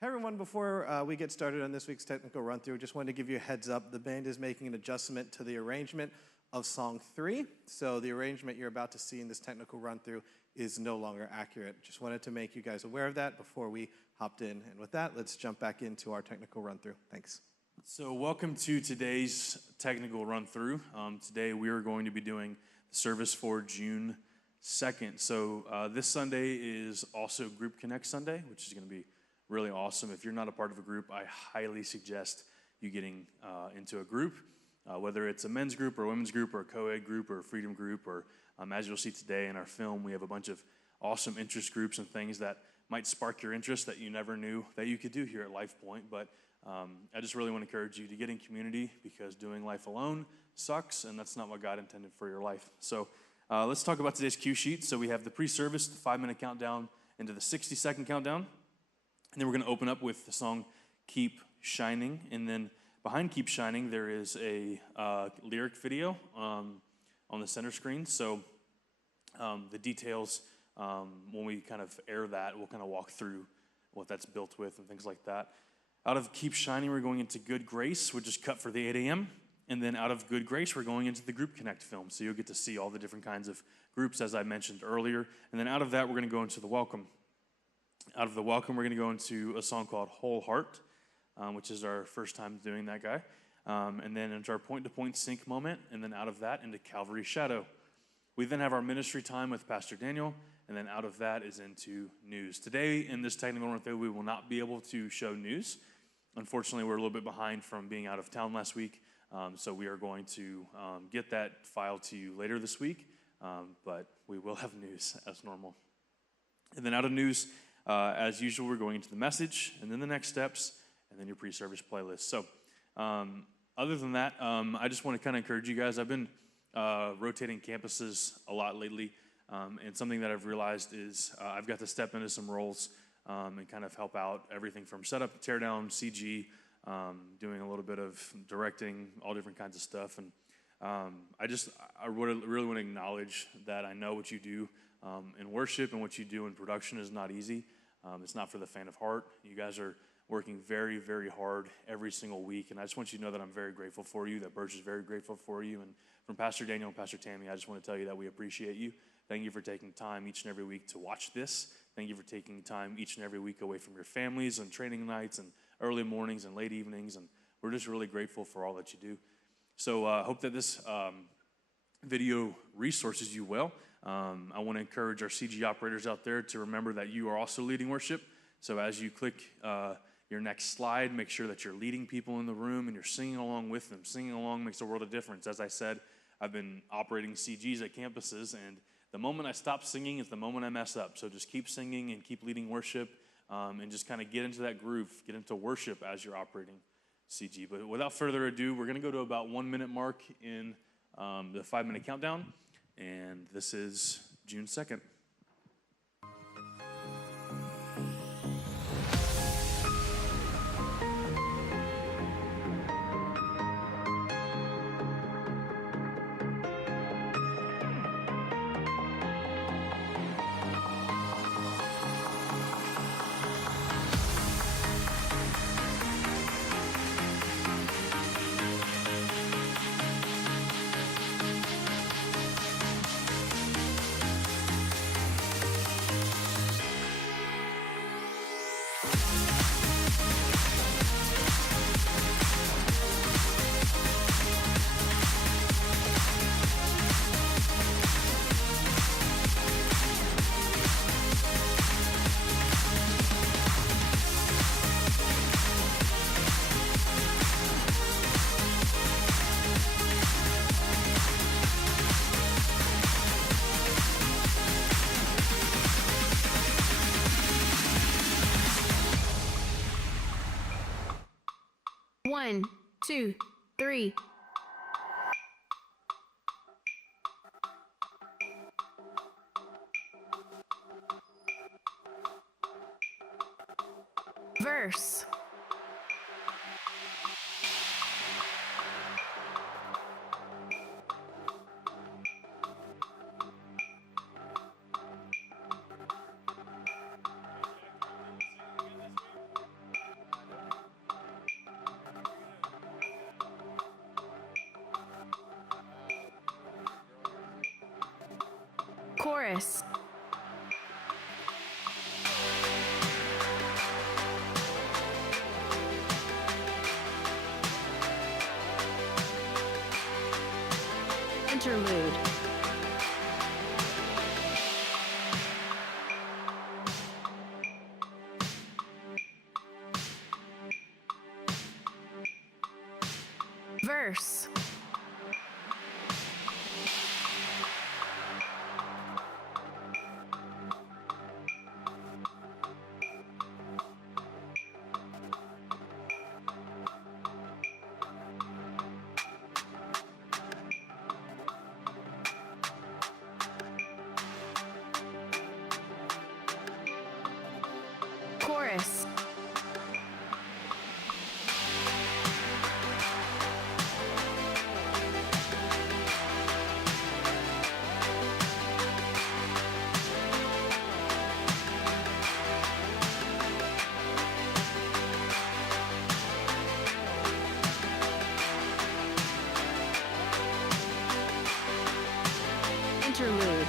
Hey everyone, before we get started on this week's technical run-through, just wanted to give you a heads up. The band is making an adjustment to the arrangement of song 3. So the arrangement you're about to see in this technical run-through is no longer accurate. Just wanted to make you guys aware of that before we hopped in. And with that, let's jump back into our technical run-through. Thanks. So welcome to today's technical run-through. Today we are going to be doing the service for June 2nd. So this Sunday is also Group Connect Sunday, which is going to be really awesome. If you're not a part of a group, I highly suggest you getting into a group, whether it's a men's group or a women's group or a co-ed group or a freedom group, or as you'll see today in our film, we have a bunch of awesome interest groups and things that might spark your interest that you never knew that you could do here at Life Point. But I just really want to encourage you to get in community, because doing life alone sucks, and that's not what God intended for your life. So let's talk about today's cue sheet. So we have the pre-service, the 5-minute countdown into the 60-second countdown. And then we're going to open up with the song Keep Shining. And then behind Keep Shining, there is a lyric video on the center screen. So the details, when we kind of air that, we'll kind of walk through what that's built with and things like that. Out of Keep Shining, we're going into Good Grace, which is cut for the 8 a.m. And then out of Good Grace, we're going into the Group Connect film. So you'll get to see all the different kinds of groups, as I mentioned earlier. And then out of that, we're going to go into the Welcome. Out of the Welcome, we're going to go into a song called Whole Heart, which is our first time doing that guy. And then into our point-to-point sync moment, and then out of that into Calvary Shadow. We then have our ministry time with Pastor Daniel, and then out of that is into news. Today, in this technical run-through, we will not be able to show news. Unfortunately, we're a little bit behind from being out of town last week, so we are going to get that file to you later this week, but we will have news as normal. And then out of news, as usual, we're going into the message, and then the next steps, and then your pre-service playlist. So other than that, I just want to kind of encourage you guys. I've been rotating campuses a lot lately, and something that I've realized is I've got to step into some roles and kind of help out everything from setup, tear down, CG, doing a little bit of directing, all different kinds of stuff. And I really want to acknowledge that I know what you do in worship and what you do in production is not easy. It's not for the faint of heart. You guys are working very, very hard every single week, and I just want you to know that I'm very grateful for you, that Birch is very grateful for you, and from Pastor Daniel and Pastor Tammy, I just want to tell you that we appreciate you. Thank you for taking time each and every week to watch this. Thank you for taking time each and every week away from your families and training nights and early mornings and late evenings, and we're just really grateful for all that you do. So I hope that this video resources you well. I want to encourage our CG operators out there to remember that you are also leading worship. So as you click your next slide, make sure that you're leading people in the room and you're singing along with them. Singing along makes a world of difference. As I said, I've been operating CGs at campuses, and the moment I stop singing is the moment I mess up. So just keep singing and keep leading worship, and just kind of get into that groove, get into worship as you're operating CG. But without further ado, we're going to go to about 1 minute mark in the 5-minute countdown. And this is June 2nd. One, two, three. Verse. Chorus. Interlude. Verse. Chorus. Interlude.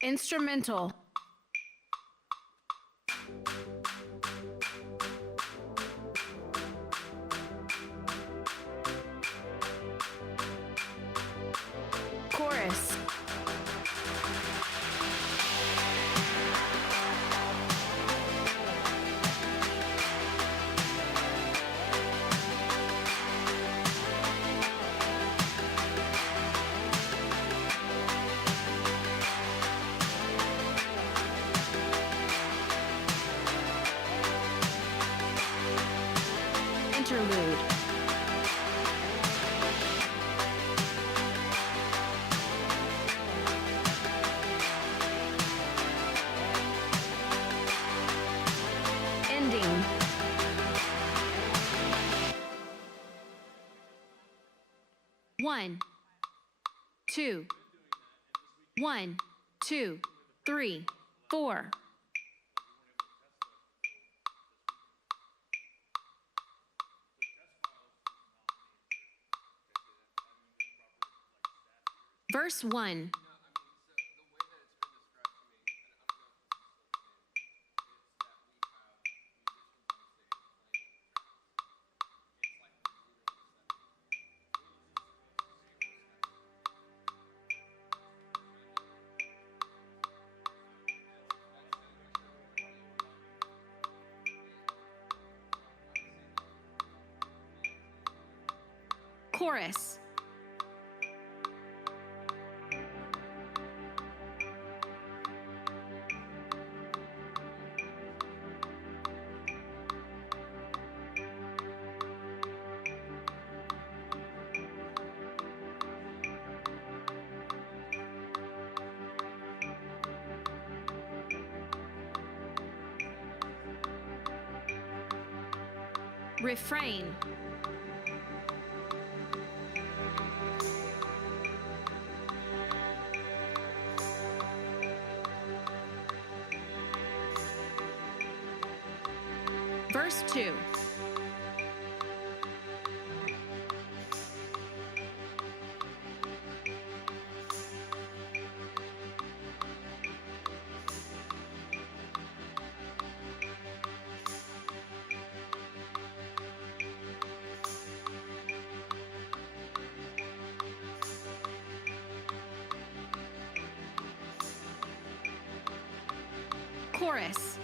Instrumental. Chorus. Interlude. Ending. One, two, 1, 2, 3, 4. Verse 1. Chorus. Refrain. Verse 2. Chorus.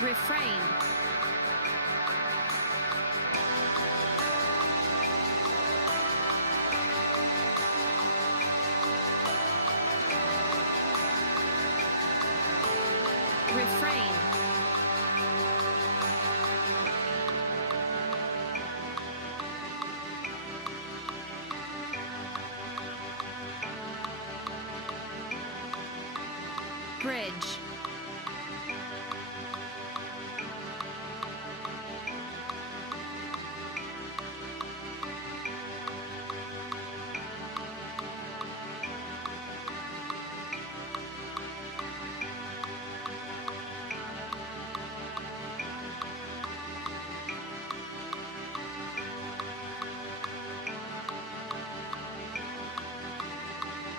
Refrain. Refrain. Bridge.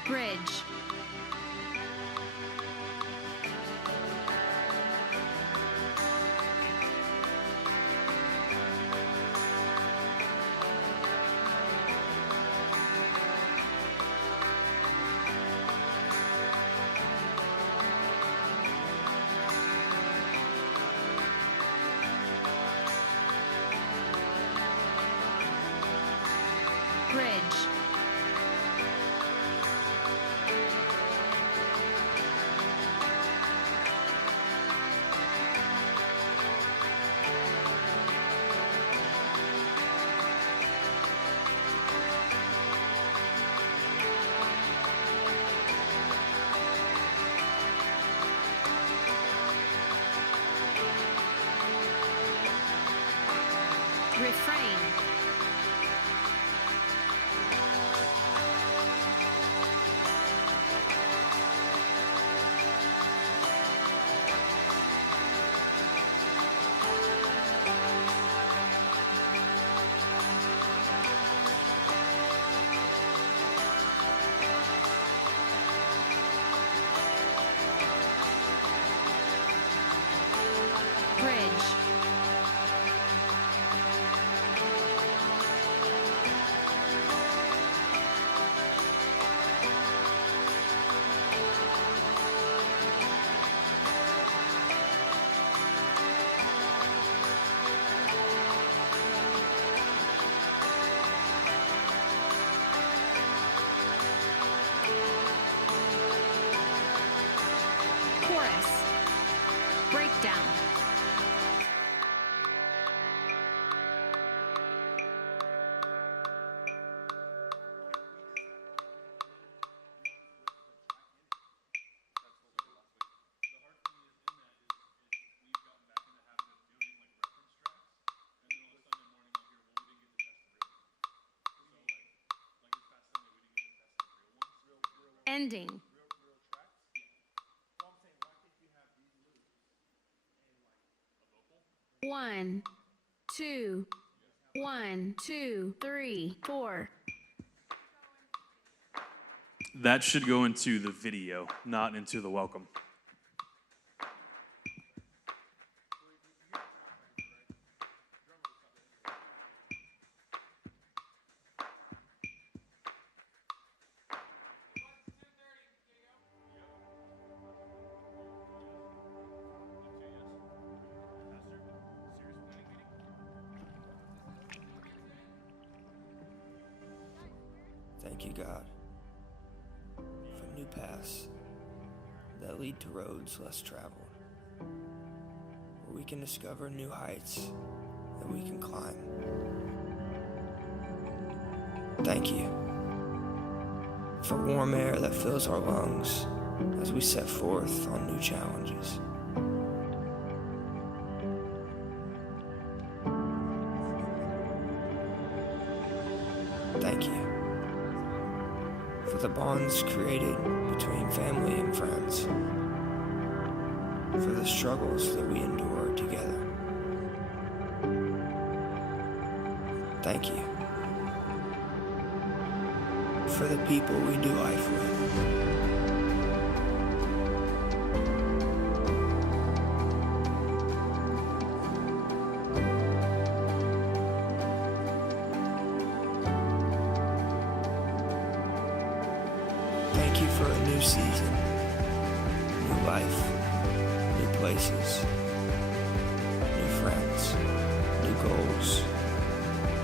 Bridge. Bridge. Refrain. Bridge. Chorus. Breakdown. Ending. One, two, 1, 2, 3, 4. That should go into the video, not into the welcome. Thank you, God, for new paths that lead to roads less traveled, where we can discover new heights that we can climb. Thank you for warm air that fills our lungs as we set forth on new challenges. Thank you for the bonds created between family and friends, for the struggles that we endure together. Thank you for the people we do life with. Thank you for a new season, new life, new places, new friends, new goals,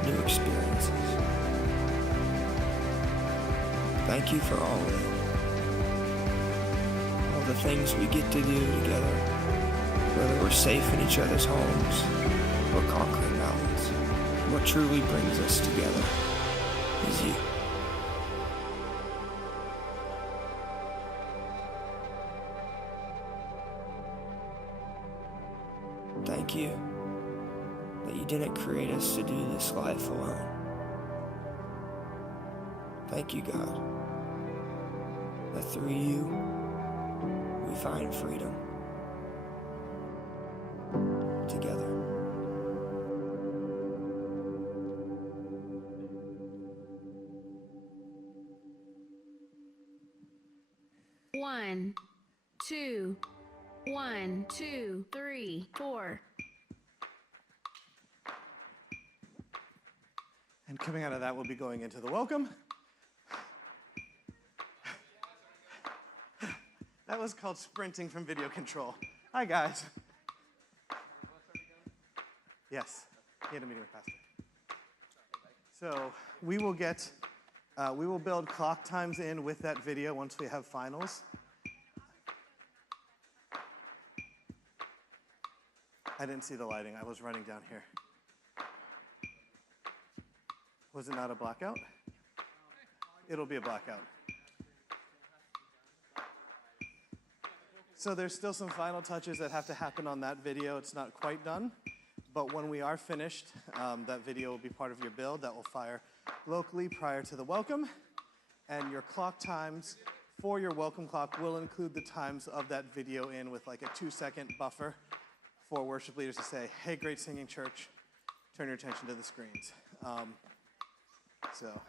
new experiences. Thank you for all of it. All the things we get to do together, whether we're safe in each other's homes or conquering mountains. What truly brings us together is you. Thank you that you didn't create us to do this life alone. Thank you, God, that through you we find freedom together. One, two, 1, 2, 3, 4. And coming out of that, we'll be going into the welcome. That was called sprinting from video control. Hi, guys. Yes, he had a meeting with Pastor. So we will build clock times in with that video once we have finals. I didn't see the lighting. I was running down here. Was it not a blackout? It'll be a blackout. So there's still some final touches that have to happen on that video. It's not quite done, but when we are finished, that video will be part of your build that will fire locally prior to the welcome. And your clock times for your welcome clock will include the times of that video in with like a 2-second buffer for worship leaders to say, hey, great singing church, turn your attention to the screens. So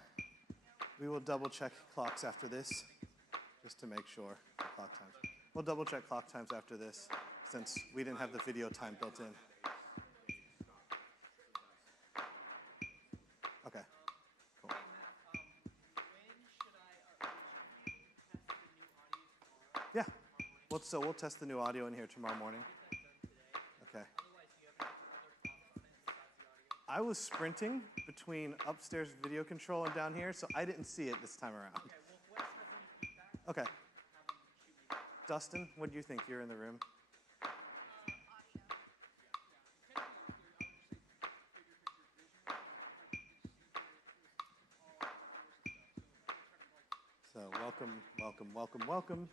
we will double check clocks after this just to make sure the clock times. We'll double check clock times after this since we didn't have the video time built in. Okay, cool. Yeah, so we'll test the new audio in here tomorrow morning. Okay. I was sprinting between upstairs video control and down here, so I didn't see it this time around. Okay. Dustin, what do you think? You're in the room. So welcome.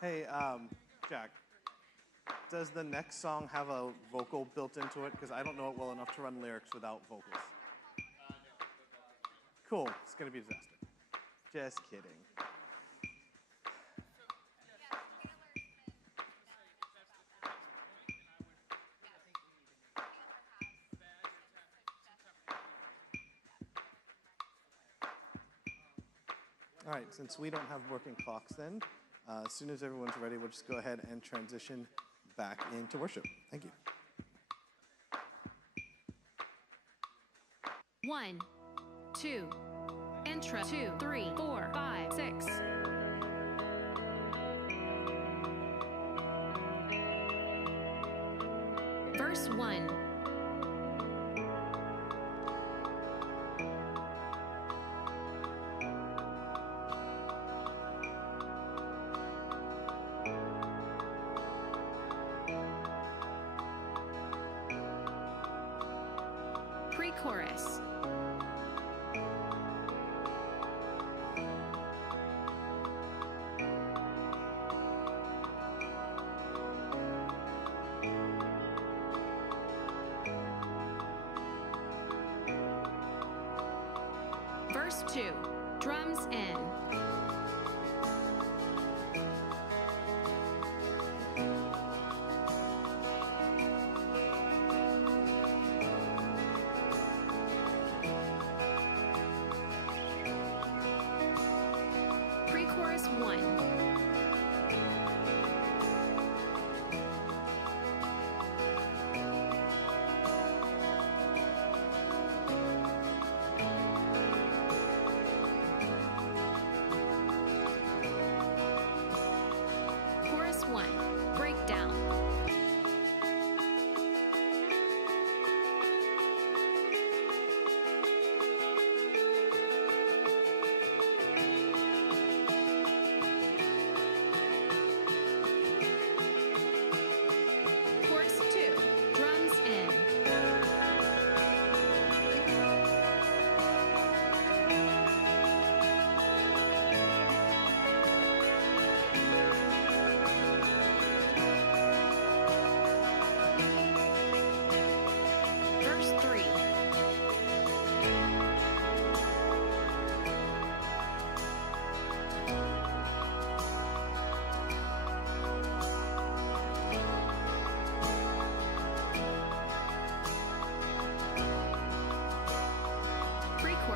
Hey, Jack, does the next song have a vocal built into it? Because I don't know it well enough to run lyrics without vocals. Cool, it's gonna be a disaster. Just kidding. All right, since we don't have working clocks then, as soon as everyone's ready, we'll just go ahead and transition back into worship. Thank you. 1, 2, intro, 2, 3, 4, 5, 6. Verse 1. Pre-chorus. Verse 2, drums in. Pre-chorus 1.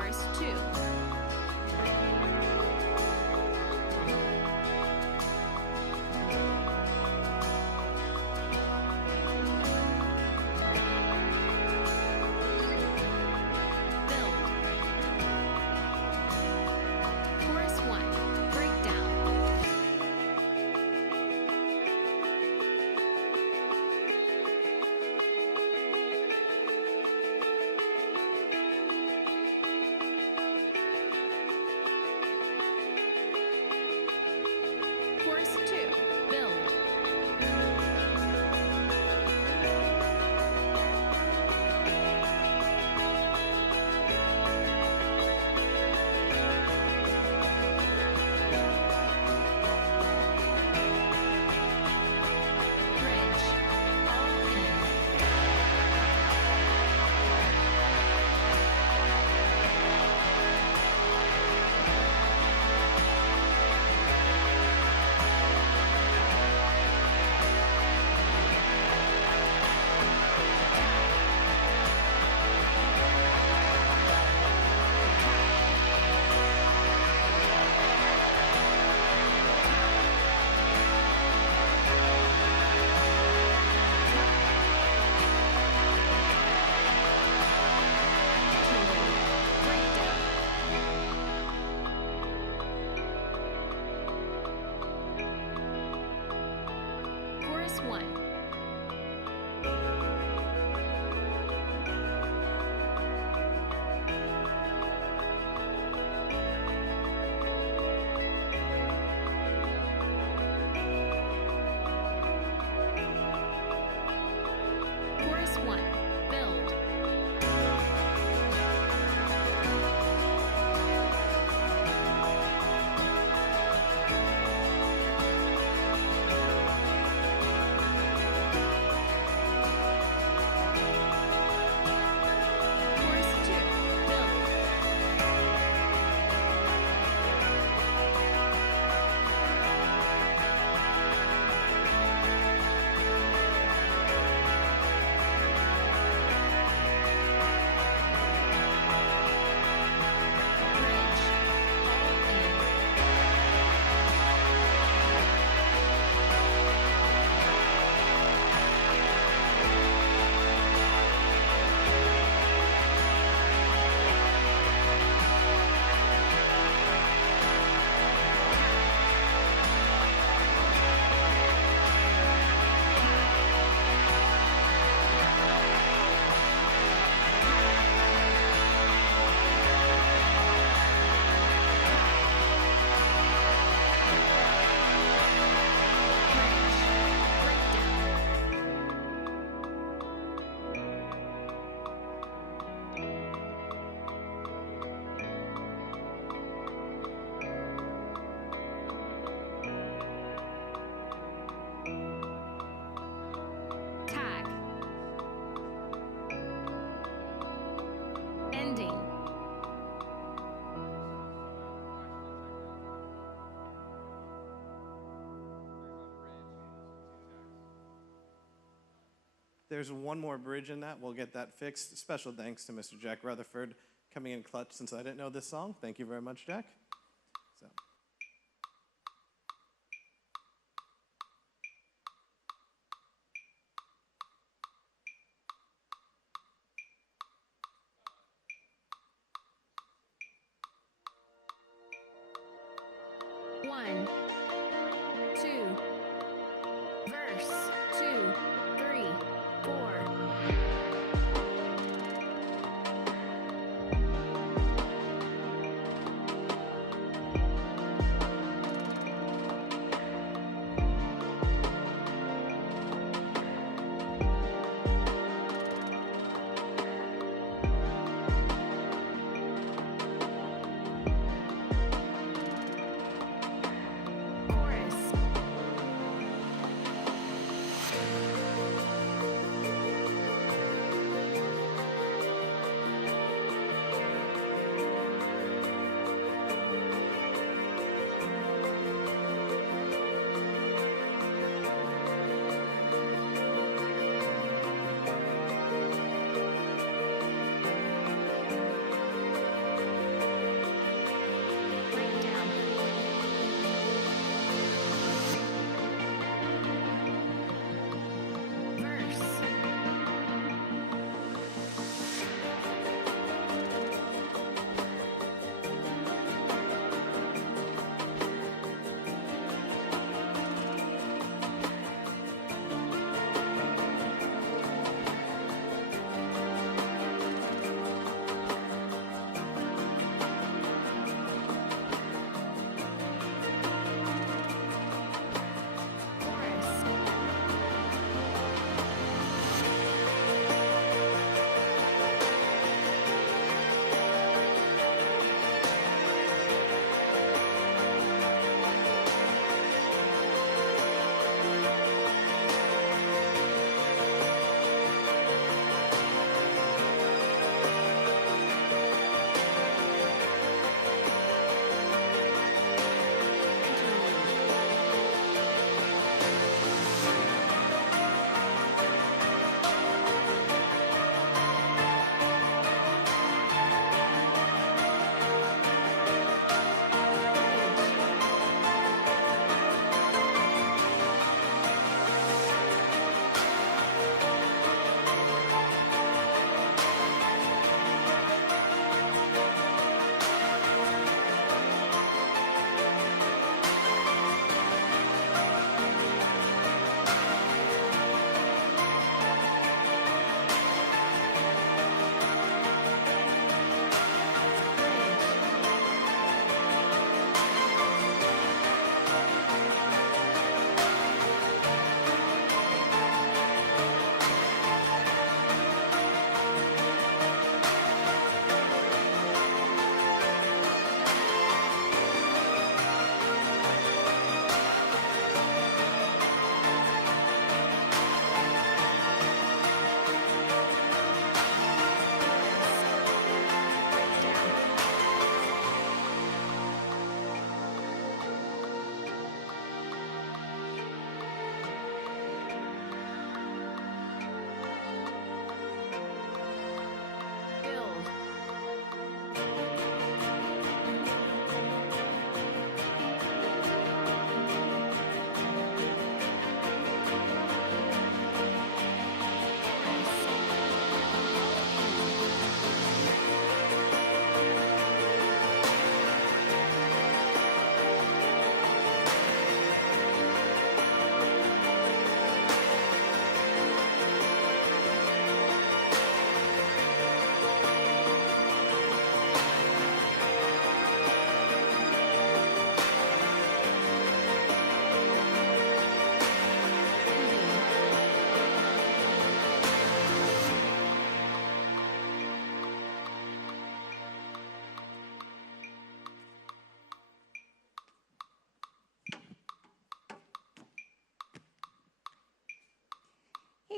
Chorus 2. Build. Chorus 1. Breakdown. Chorus 2. Build. Bridge. All in. Breakdown. Chorus 1. Chorus 1. Build. Chorus 2. Build. Bridge. All in. Bridge. Breakdown. Tag. Ending. There's one more bridge in that. We'll get that fixed. Special thanks to Mr. Jack Rutherford coming in clutch since I didn't know this song. Thank you very much, Jack. So. One, two, verse, 2, 3, 4.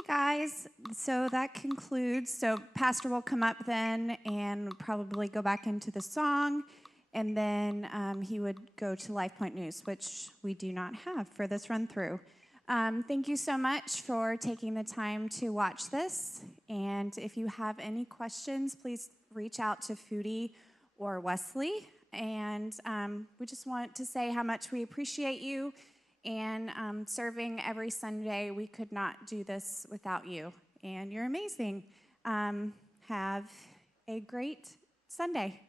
guys. So that concludes. So Pastor will come up then and probably go back into the song, and then he would go to Life Point News, which we do not have for this run through. Thank you so much for taking the time to watch this. And if you have any questions, please reach out to Foodie or Wesley. And we just want to say how much we appreciate you and serving every Sunday. We could not do this without you. And you're amazing. Have a great Sunday.